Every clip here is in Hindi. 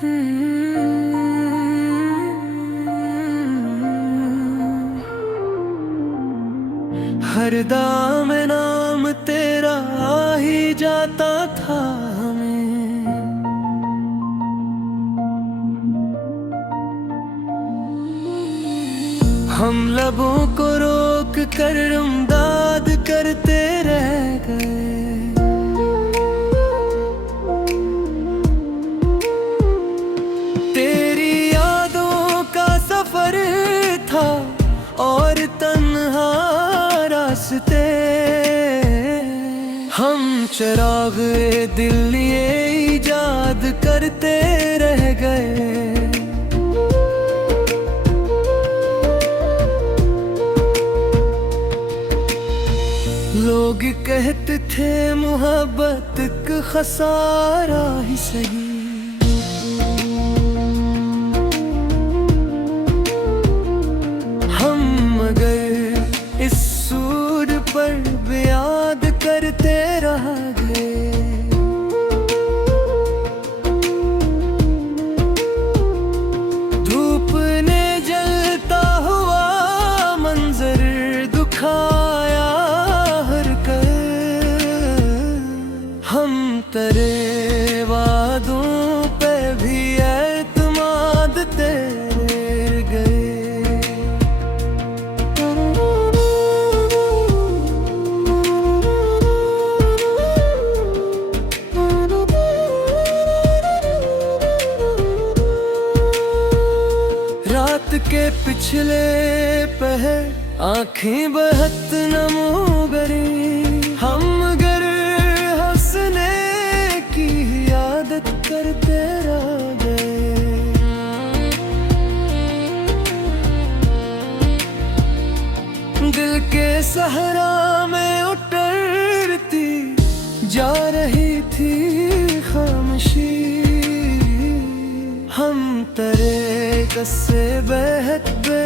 हर दाम में नाम तेरा आ ही जाता था हमें। हम लबों को रोक कर रुमदाद करते रह गए। तेरी यादों का सफर था और तन्हा रास्ते। हम चिराग दिल लिए इजाद करते रह गए। लोग कहते थे मोहब्बत का खसारा ही सही। हम मगर इस सूर पर याद करते रह गए। धूप ने जलता हुआ मंजर दुखाया हम तेरे वादों पे भी एतमाद तेरे गए। रात के पिछले पहर आँखें बहत नमो गरी। हम करते रह गए। दिल के सहरा में उतरती जा रही थी खामोशी। हम तेरे कस्से बहत बे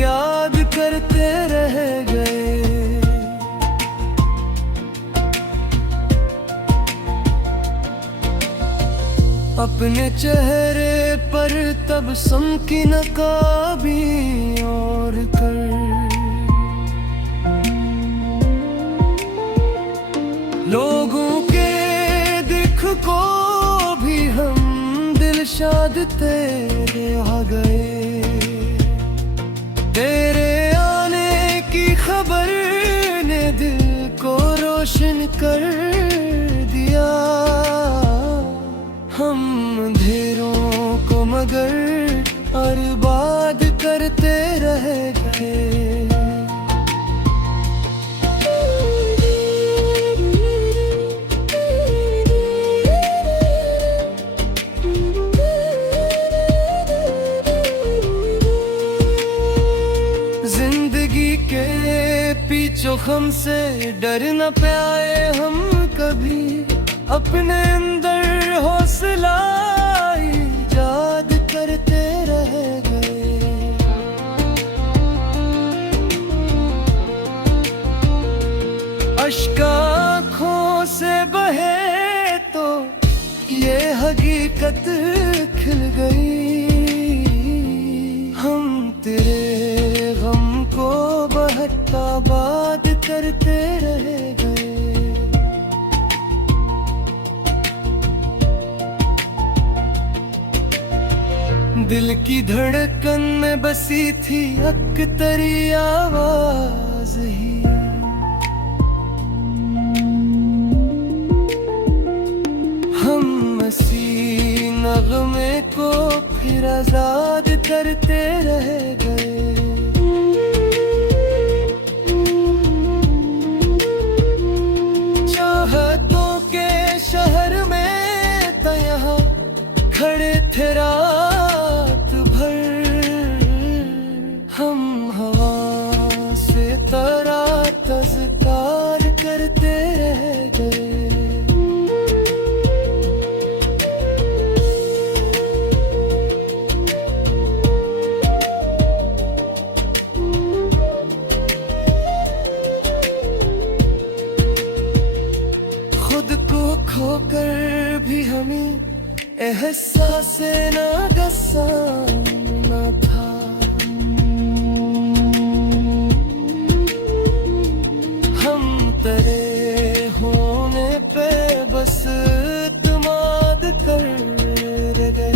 याद करते रह गए। अपने चेहरे पर तबस्सुम की नकाबी और कर लोगों के दुख को भी हम दिलशाद तेरे आ गए। तेरे आने की खबर ने दिल को रोशन कर दिया। हम अंधेरों को मगर बर्बाद करते रह गए। जिंदगी के पीछे हम से डर न पाए हम कभी। अपने अंदर हौसला इजाद करते रह गए। अश्क आँखों से बहे तो ये हकीकत खिल गई। हम तेरे गम को बहता बाद करते रह गए। दिल की धड़कन में बसी थी अख्तरी आवाज ही। हम इसी नगमे को फिर आजाद करते रह गए। चाहतों के शहर में तो यहाँ खड़े थे रात भर। हम हवा से तरा तज़कार करते रह गए। खुद को खोकर भी हमें एहसास ना गसाना था। हम तेरे होने पे बस इत्मीनान कर गए।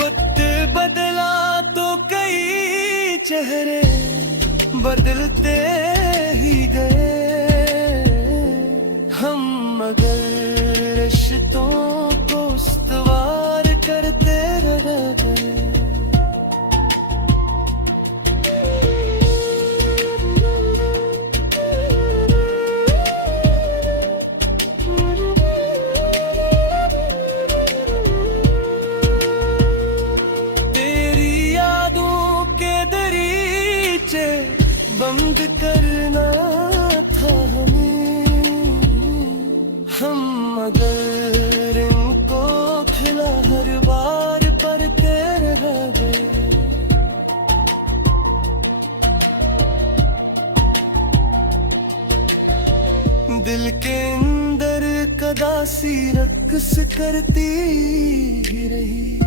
वक्त बदला तो कई चेहरे बदलते ही गए। हम मगर रिश्तों को इस्तवार करते रह गए। तेरी यादों के दरीचे बंद करना था हमें। हम मगर इनको खिला हर बार पढ़ते रह गए। दिल के अंदर कदासी रक्स करती ही रही।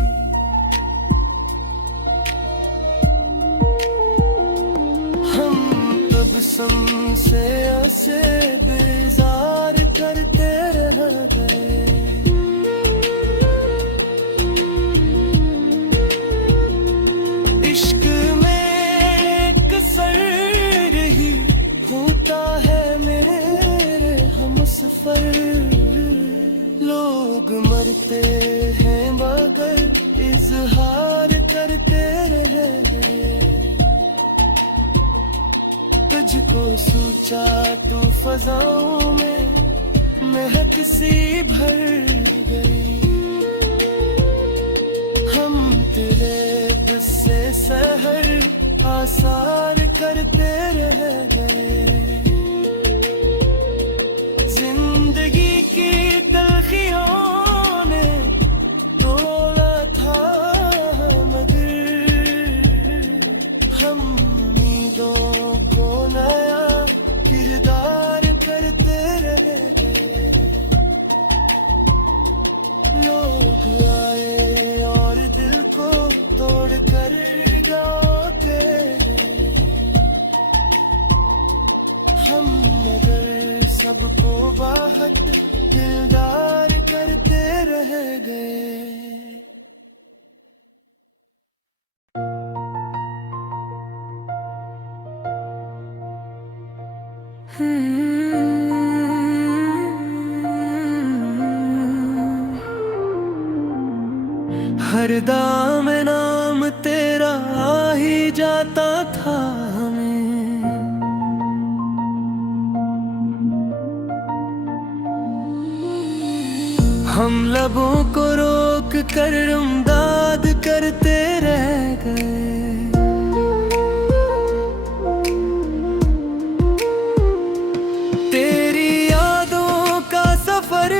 हम तब सम से ऐसे बेजार करते रह गए। इश्क में एक सर ही होता है मेरे हमसफर। लोग मरते हैं मगर इजहार करते रह गए। तुझको सोचा तो फजाओं में महक सी भर गई। हम तेरे गुस्से सहर आसार करते रह गए। जिंदगी की तलखियों ने तोड़ा था मगर हम उम्मीदों को नया किरदार करते रह गए। लोग आए और दिल को तोड़ कर जाते। हम मगर सबको बाहत दिलदार करते रह गए। हर दाम में नाम तेरा आ ही जाता था हमें। हम लबों को रोक कर इमदाद करते रह गए। तेरी यादों का सफर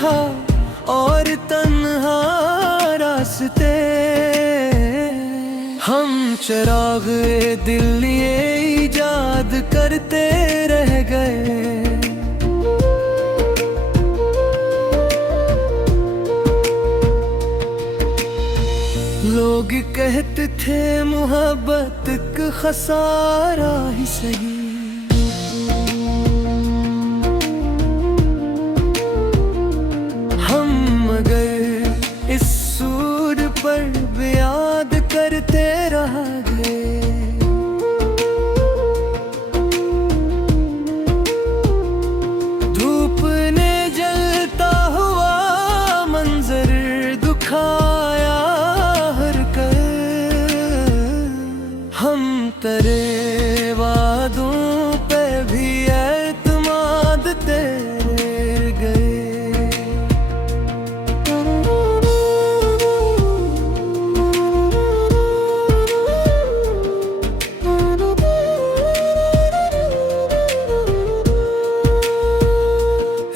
था और तन्हा रास्ते। हम चिराग दिल लिए इजाद करते रह गए। लोग कहते थे मोहब्बत का खसारा ही सही। हम मगर इस सूर पर याद करते रह गए। धूप ने जलता हुआ मंजर दुखाया हर कर। हम तेरे वादों पे भी एतमाद तेरे गए।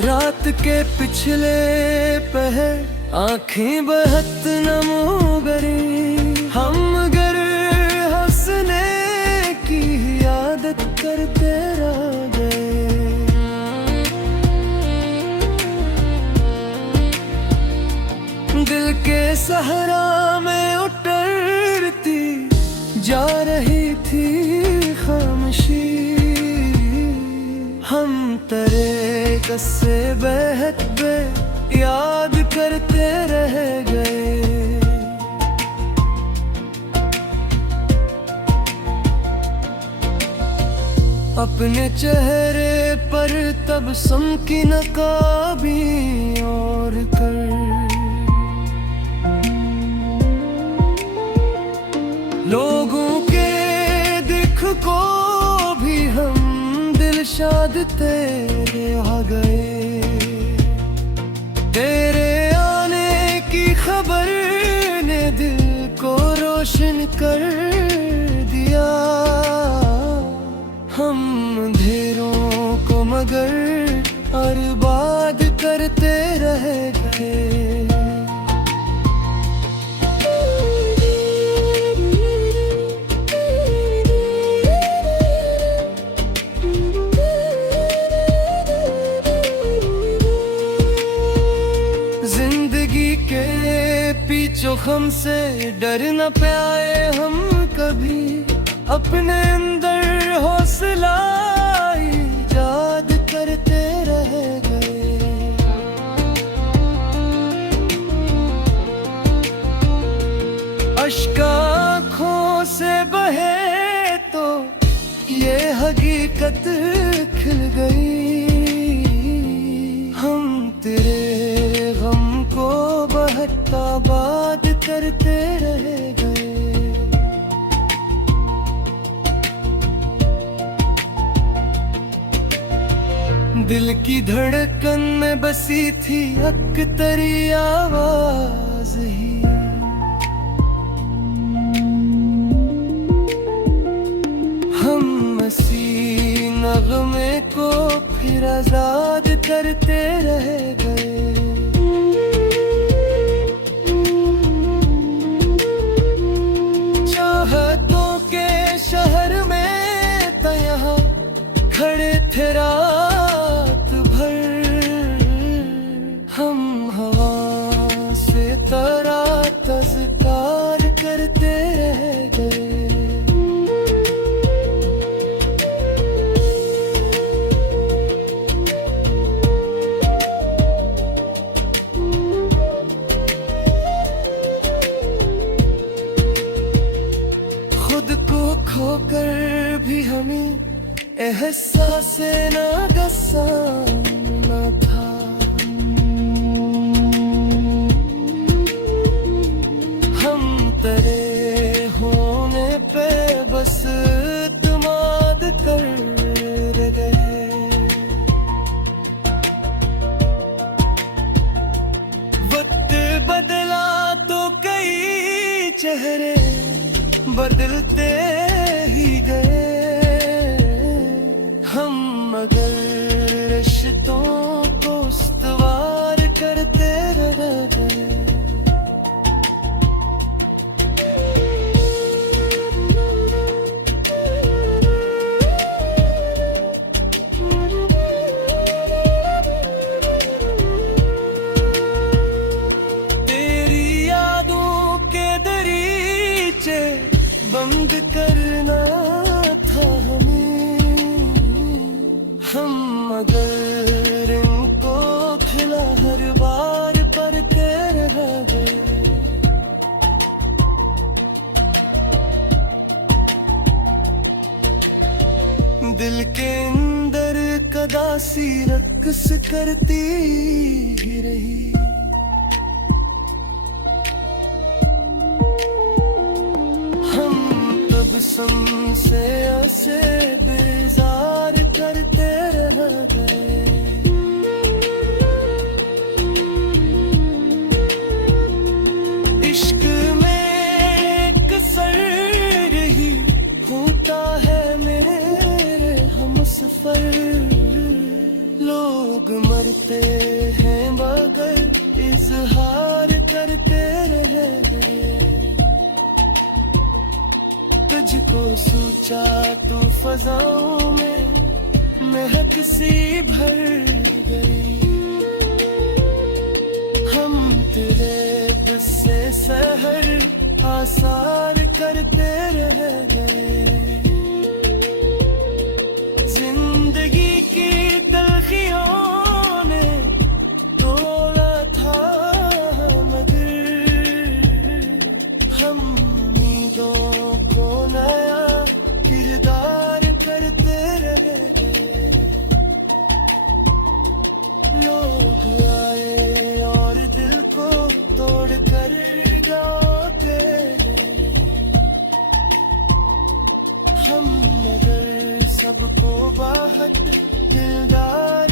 रात के पिछले पहर आँखें बहत नम हो गई। हम गर हंसने की आदत करते रह गए। सहरा में उतरती जा रही थी खामोशी, हम तेरे कस्से बहत पे याद करते रह गए। अपने चेहरे पर तबस्सुम की नकाबी और कर लोगों के दिख को भी हम दिलशाद तेरे आ गए। तेरे आने की खबर ने दिल को रोशन कर दिया। हम अंधेरों को मगर बर्बाद करते रह गए। जिंदगी के पीछे खम से डर न पाए हम कभी, अपने अंदर हौसला इजाद करते रह गए। अश्क आँखों से बहे तो ये हकीकत खिल गई। हम तेरे गम को बहता बात करते रह गए। दिल की धड़कन में बसी थी अख्तरी आवाज ही, हम इसी नगमे को फिर आजाद करते रह गए। चाहतों के शहर में तो यहाँ खड़े थे रात भर, हम हवा से तरा तज़कार करते रह गए। खुद को खोकर भी हमें एहसास नागसा न था। हम तेरे होने पे बस इत्मीनान कर गए। वक्त बदला तो कई चेहरे बदलते ही गए। हम मगर रिश्तों को इस्तवार करते रह गए। तेरी यादों के दरीचे बंद करना था हमें, हम मगर इनको खिला हर बार पढ़ते रह गए। दिल के अंदर कदासी रक्स करती ही रही। तबस्सुम से ऐसे बेजार करते रह गए। इश्क में एक सर ही होता है मेरे हमसफर। लोग मरते हैं मगर इजहार करते रह गए। तुझको सोचा तो फजाओं में महक सी भर गई। हम तेरे से सहर आसार करते रह गए। जिंदगी की तलखियों ने तोड़ा था मगर हम उम्मीदों को नया किरदार करते रह गए। लोग आए और दिल को तोड़ कर गाते, हम मगर सबको बाहत दिलदार